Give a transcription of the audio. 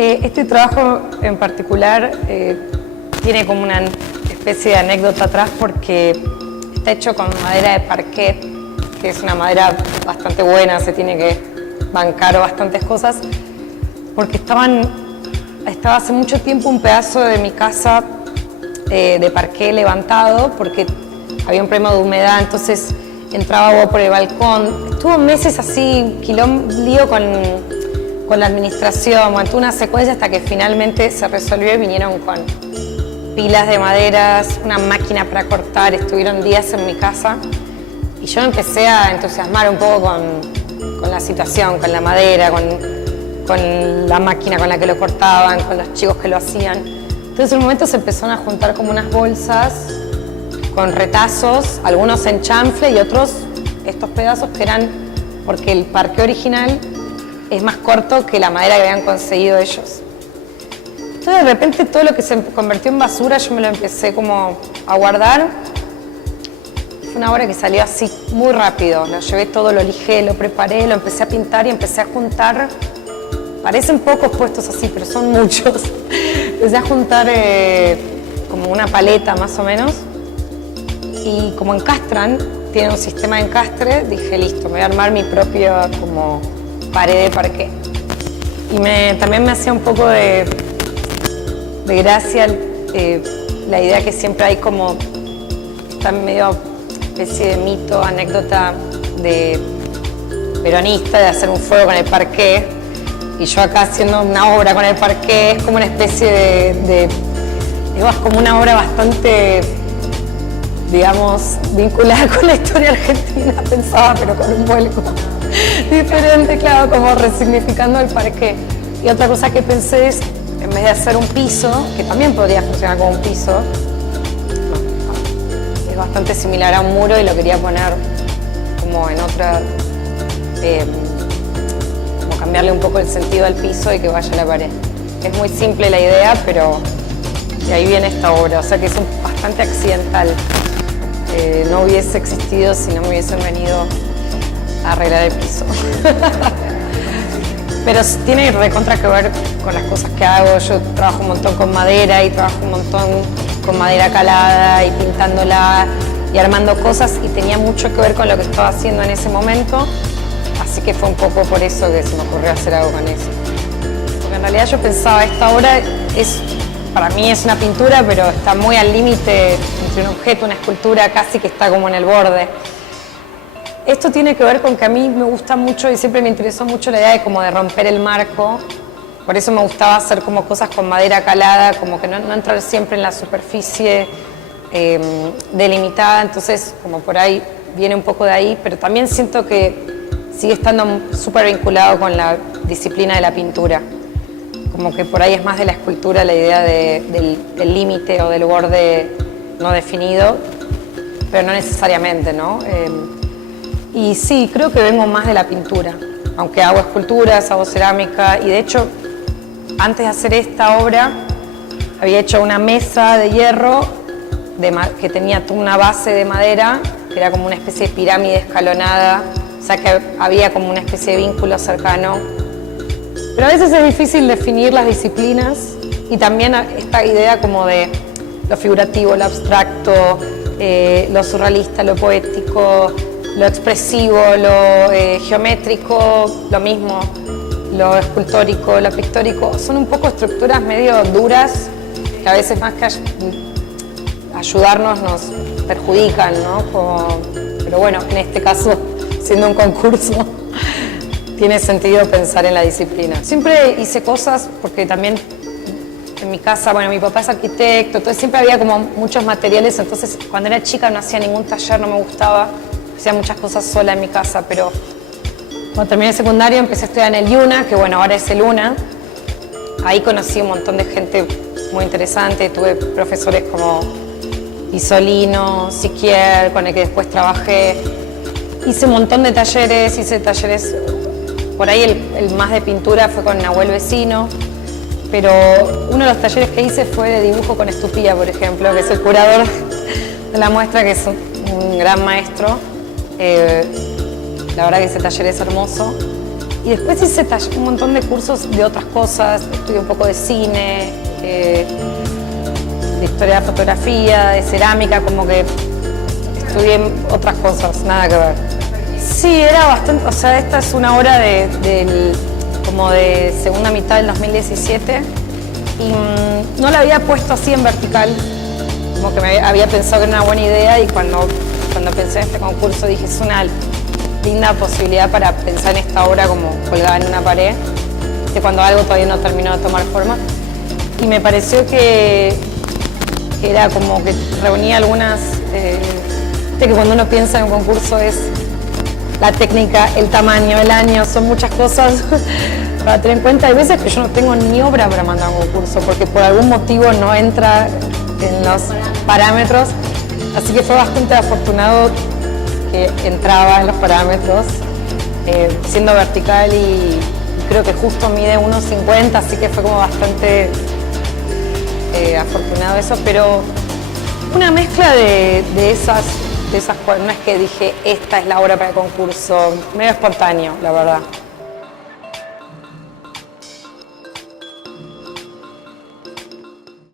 Este trabajo en particular tiene como una especie de anécdota atrás porque está hecho con madera de parquet, que es una madera bastante buena, se tiene que bancar bastantes cosas, porque estaba hace mucho tiempo un pedazo de mi casa de parqué levantado porque había un problema de humedad, entonces entraba agua por el balcón. Estuvo meses así, lío con la administración, tuvo una secuencia hasta que finalmente se resolvió y vinieron con pilas de maderas, una máquina para cortar, estuvieron días en mi casa y yo empecé a entusiasmar un poco con la situación, con la madera, con la máquina con la que lo cortaban, con los chicos que lo hacían. Entonces en un momento se empezaron a juntar como unas bolsas con retazos, algunos en chanfle y otros estos pedazos que eran porque el parqué original es más corto que la madera que habían conseguido ellos. Entonces de repente todo lo que se convirtió en basura yo me lo empecé como a guardar. Fue una obra que salió así muy rápido, lo llevé todo, lo lijé, lo preparé, lo empecé a pintar y empecé a juntar. Parecen pocos puestos así, pero son muchos. Empecé a juntar como una paleta más o menos y como encastran, tiene un sistema de encastre, dije listo, me voy a armar mi propia como pared de parqué. Y también me hacía un poco de gracia la idea que siempre hay como, está medio especie de mito, anécdota de peronista, de hacer un fuego con el parqué. Y yo acá haciendo una obra con el parqué, es como una especie es como una obra bastante, digamos, vinculada con la historia argentina, pensaba, pero con un vuelco diferente, claro, como resignificando el parqué. Y otra cosa que pensé es, en vez de hacer un piso, que también podría funcionar como un piso, es bastante similar a un muro y lo quería poner como en otra, como cambiarle un poco el sentido al piso y que vaya a la pared. Es muy simple la idea, pero de ahí viene esta obra, o sea que es bastante accidental. No hubiese existido si no me hubiesen venido a arreglar el piso. Pero tiene recontra que ver con las cosas que hago. Yo trabajo un montón con madera y trabajo un montón con madera calada y pintándola y armando cosas y tenía mucho que ver con lo que estaba haciendo en ese momento. Así que fue un poco por eso que se me ocurrió hacer algo con eso. Porque en realidad yo pensaba, esta obra para mí es una pintura, pero está muy al límite entre un objeto, una escultura, casi que está como en el borde. Esto tiene que ver con que a mí me gusta mucho y siempre me interesó mucho la idea de romper el marco. Por eso me gustaba hacer como cosas con madera calada, como que no entrar siempre en la superficie delimitada. Entonces, como por ahí viene un poco de ahí, pero también siento que sigue estando súper vinculado con la disciplina de la pintura. Como que por ahí es más de la escultura la idea del límite o del borde no definido, pero no necesariamente, ¿no? Y sí, creo que vengo más de la pintura, aunque hago esculturas, hago cerámica, y de hecho, antes de hacer esta obra, había hecho una mesa de hierro que tenía una base de madera, que era como una especie de pirámide escalonada, o sea que había como una especie de vínculo cercano. Pero a veces es difícil definir las disciplinas y también esta idea como de lo figurativo, lo abstracto, lo surrealista, lo poético, lo expresivo, lo geométrico, lo mismo, lo escultórico, lo pictórico, son un poco estructuras medio duras que a veces más que ayudarnos nos perjudican, ¿no? Pero bueno, en este caso, siendo un concurso, tiene sentido pensar en la disciplina. Siempre hice cosas porque también en mi casa, bueno, mi papá es arquitecto, entonces siempre había como muchos materiales, entonces cuando era chica no hacía ningún taller, no me gustaba. Hacía muchas cosas sola en mi casa, pero cuando terminé el secundario empecé a estudiar en el IUNA, que bueno, ahora es el UNA. Ahí conocí un montón de gente muy interesante, tuve profesores como Isolino, Siquier, con el que después trabajé. Hice un montón de talleres, por ahí el más de pintura fue con Nahuel Vecino, pero uno de los talleres que hice fue de dibujo con Estupía, por ejemplo, que es el curador de la muestra, que es un gran maestro. La verdad que ese taller es hermoso. Y después hice un montón de cursos de otras cosas, estudié un poco de cine, de historia de fotografía, de cerámica, como que estudié otras cosas, nada que ver. Sí, era bastante, o sea, esta es una obra como de segunda mitad del 2017 y no la había puesto así en vertical, como que me había pensado que era una buena idea y cuando pensé en este concurso dije es una linda posibilidad para pensar en esta obra como colgada en una pared, de cuando algo todavía no terminó de tomar forma. Y me pareció que era como que reunía algunas, de que cuando uno piensa en un concurso es la técnica, el tamaño, el año, son muchas cosas para tener en cuenta. Hay veces que yo no tengo ni obra para mandar un concurso porque por algún motivo no entra en los parámetros, así que fue bastante afortunado que entraba en los parámetros, siendo vertical y creo que justo mide 1,50, así que fue como bastante afortunado eso, pero una mezcla de esas, no es que dije esta es la obra para el concurso, medio espontáneo, la verdad.